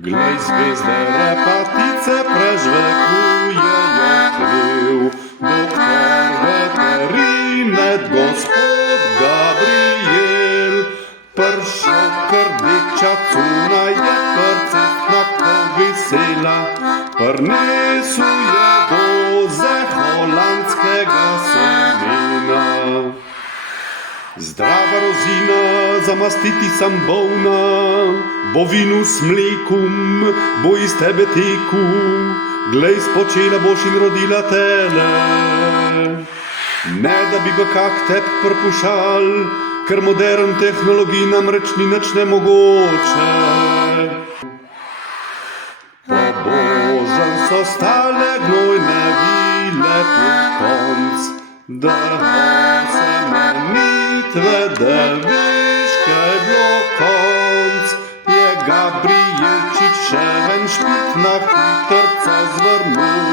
Glej zvezde repatice prežvekuje je kriv, doktor veterinet gospod Gabriel. Pršel krdeča cuna je prcetna kol vesela, prnesu je doze holandskega semena. Zdrava rozina, zamastiti sam bolna, bo vinu s mlekom, bo iz tebe teku, glej, spočela boš in rodila tele. Ne da bi ga kak tep prpušal, ker modern tehnologij namreč ni nič nemogoče. Po božem so stale gnojne vile po konc, da se menitve, da veš, kaj bilo konc. Je Gabrielčič še en špit na hitrca zvrnul,